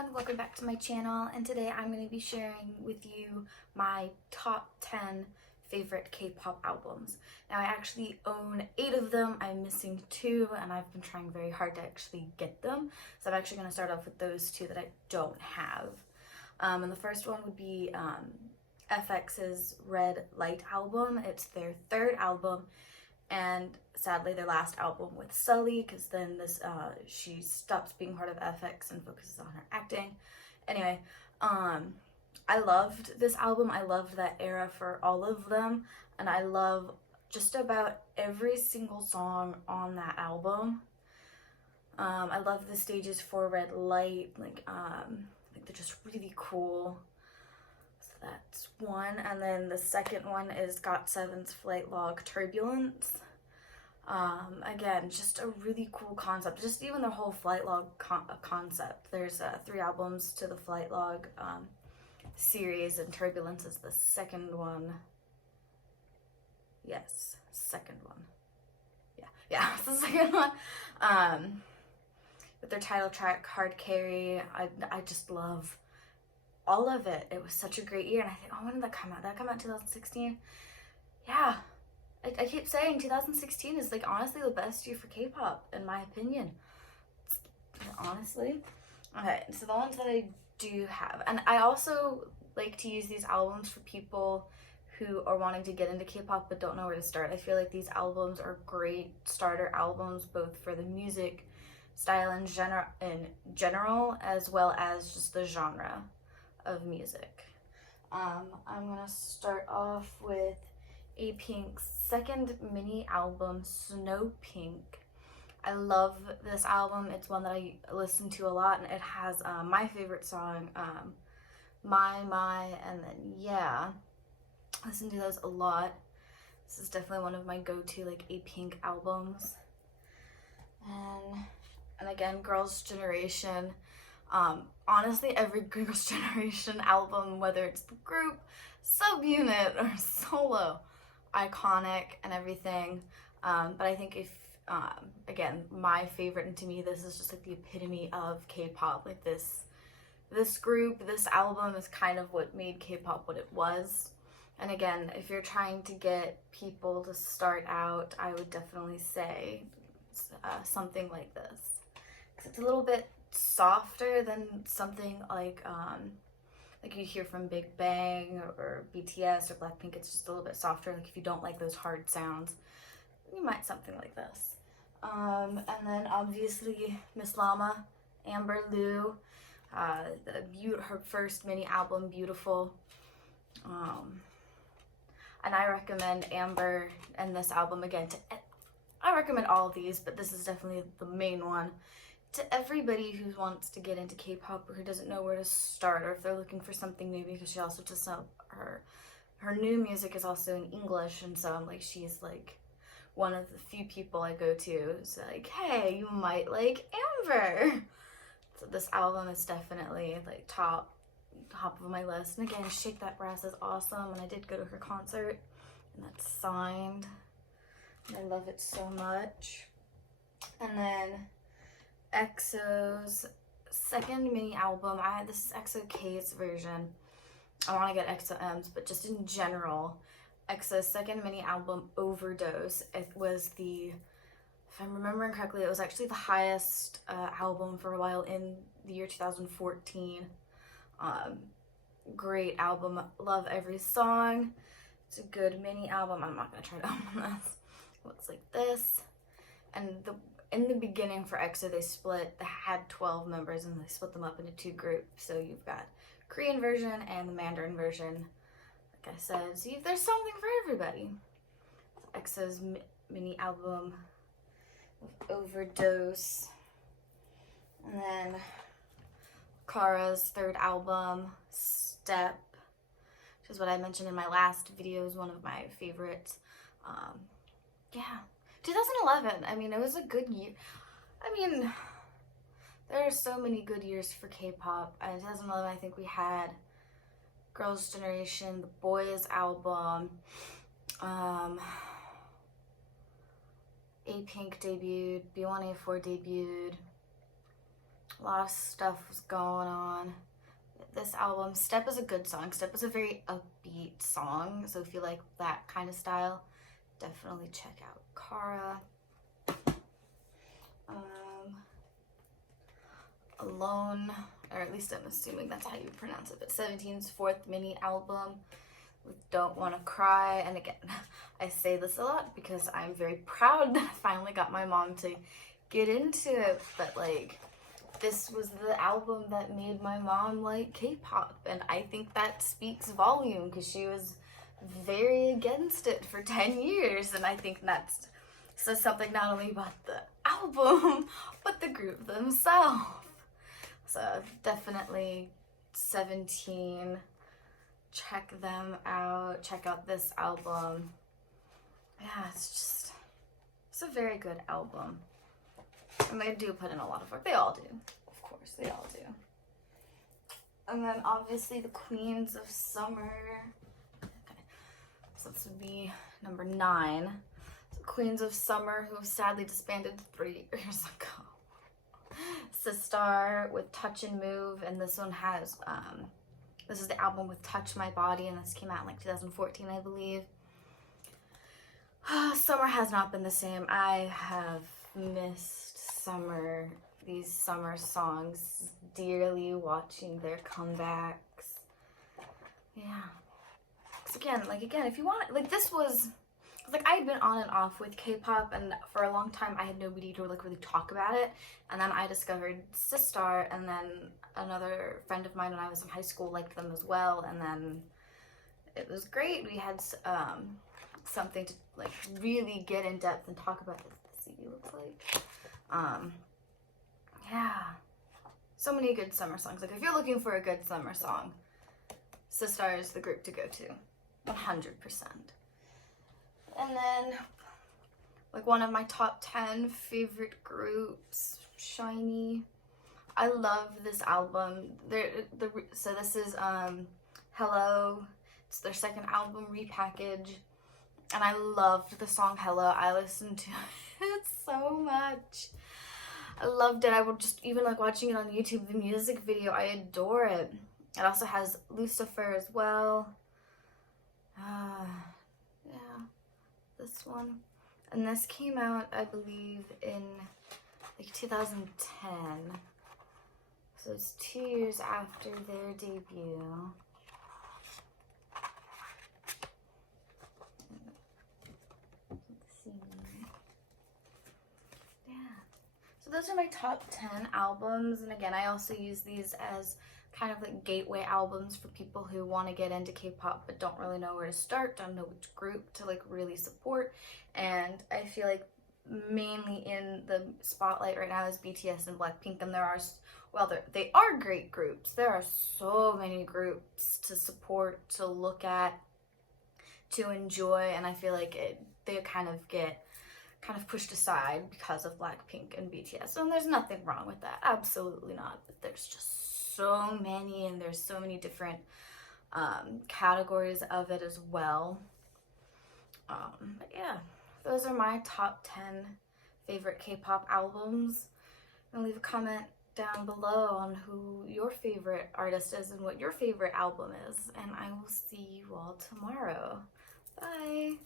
everyone, welcome back to my channel, and today I'm going to be sharing with you my top 10 favorite K-pop albums. Now I actually own 8 of them, I'm missing 2 and I've been trying very hard to actually get them, so I'm actually going to start off with those 2 that I don't have. And the first one would be FX's Red Light album. It's their 3rd album and sadly their last album with Sully, because then she stops being part of FX and focuses on her acting. Anyway, I loved this album. I loved that era for all of them, and I love just about every single song on that album. I love the stages for Red Light, I think they're just really cool. So that's one, and then the second one is GOT7's Flight Log Turbulence. Again, just a really cool concept, just even the whole Flight Log concept. There's 3 albums to the Flight Log series, and Turbulence is the second one. Yes, second one. Yeah, it's the second one. With their title track, Hard Carry, I just love all of it. It was such a great year, and I think, oh, when did that come out? Did that come out in 2016? Yeah. I keep saying 2016 is like honestly the best year for K-pop in my opinion. Honestly. Okay, so the ones that I do have, and I also like to use these albums for people who are wanting to get into K-pop but don't know where to start. I feel like these albums are great starter albums, both for the music style in general as well as just the genre of music. I'm gonna start off with Pink's second mini album, Snow Pink. I love this album. It's one that I listen to a lot, and it has my favorite song, My, and then Yeah. I listen to those a lot. This is definitely one of my go-to like Pink albums. And again, Girls' Generation. Honestly, every Girls' Generation album, whether it's the group, subunit, or solo, iconic and everything. But I think if again, my favorite, and to me this is just like the epitome of K-pop. Like this group, this album is kind of what made K-pop what it was. And again, if you're trying to get people to start out, I would definitely say something like this, because it's a little bit softer than something like you hear from Big Bang or BTS or Blackpink. It's just a little bit softer. Like if you don't like those hard sounds, you might something like this. And then obviously Miss Llama, Amber Liu, her first mini album, Beautiful. And I recommend Amber and this album again I recommend all of these, but this is definitely the main one, to everybody who wants to get into K-pop or who doesn't know where to start, or if they're looking for something new, because she also does her new music is also in English, and so she's like one of the few people I go to. It's like, hey, you might like Amber. So this album is definitely like top of my list. And again, Shake That Brass is awesome, and I did go to her concert, and that's signed, and I love it so much. And then EXO's second mini album. This is EXO K's version. I want to get EXO M's, but just in general, EXO's second mini album, Overdose. It was if I'm remembering correctly, it was actually the highest album for a while in the year 2014. Great album. Love every song. It's a good mini album. I'm not gonna try to open this. Looks like this. And in the beginning for EXO, they had 12 members, and they split them up into 2 groups. So you've got Korean version and the Mandarin version. Like I said, so there's something for everybody. EXO's mini album, Overdose. And then Kara's 3rd album, Step, which is what I mentioned in my last video, is one of my favorites. Yeah. 2011, I mean, it was a good year. I mean, there are so many good years for K-pop. In 2011, I think we had Girls' Generation, the Boys album, Pink debuted, B1A4 debuted, A lot of stuff was going on. This album, Step is a good song. Step is a very upbeat song, so if you like that kind of style, definitely check out Kara. Alone, or at least I'm assuming that's how you pronounce it, but 17's fourth mini album with Don't Wanna Cry. And again, I say this a lot because I'm very proud that I finally got my mom to get into it, but like, this was the album that made my mom like K-pop, and I think that speaks volume because she was very against it for 10 years, and I think that says something not only about the album, but the group themselves. So definitely 17, check them out, check out this album. Yeah, it's a very good album. And they do put in a lot of work. They all do. Of course, they all do. And then obviously the Queens of Summer. Okay. So this would be number 9. So Queens of Summer, who sadly disbanded 3 years ago. Sistar with Touch and Move, and this one has, this is the album with Touch My Body, and this came out in like 2014, I believe. Summer has not been the same. I have missed summer, these summer songs dearly, watching their comebacks. Yeah. Because again, if you want, like, this was, like, I had been on and off with K-pop, and for a long time I had nobody to like really talk about it, and then I discovered Sistar, and then another friend of mine when I was in high school liked them as well, and then it was great. We had something to like really get in depth and talk about what the CD looks like. Yeah, so many good summer songs. Like, if you're looking for a good summer song, Sistar is the group to go to, 100%. And then, like, one of my top 10 favorite groups, SHINee. I love this album. So this is Hello. It's their second album, repackage. And I loved the song Hello. I listened to it so much. I loved it. I would just, even like watching it on YouTube, the music video, I adore it. It also has Lucifer as well. Yeah. This one, and this came out, I believe, in like 2010, so it's 2 years after their debut. Let's see. Yeah, so those are my top 10 albums, and again, I also use these as kind of like gateway albums for people who want to get into K-pop but don't really know where to start, don't know which group to like really support. And I feel like mainly in the spotlight right now is BTS and Blackpink, and they are great groups. There are so many groups to support, to look at, to enjoy, and I feel like they kind of pushed aside because of Blackpink and BTS, and there's nothing wrong with that, absolutely not, but there's just so many, and there's so many different categories of it as well. But yeah, those are my top 10 favorite K-pop albums. And leave a comment down below on who your favorite artist is and what your favorite album is, and I will see you all tomorrow. Bye!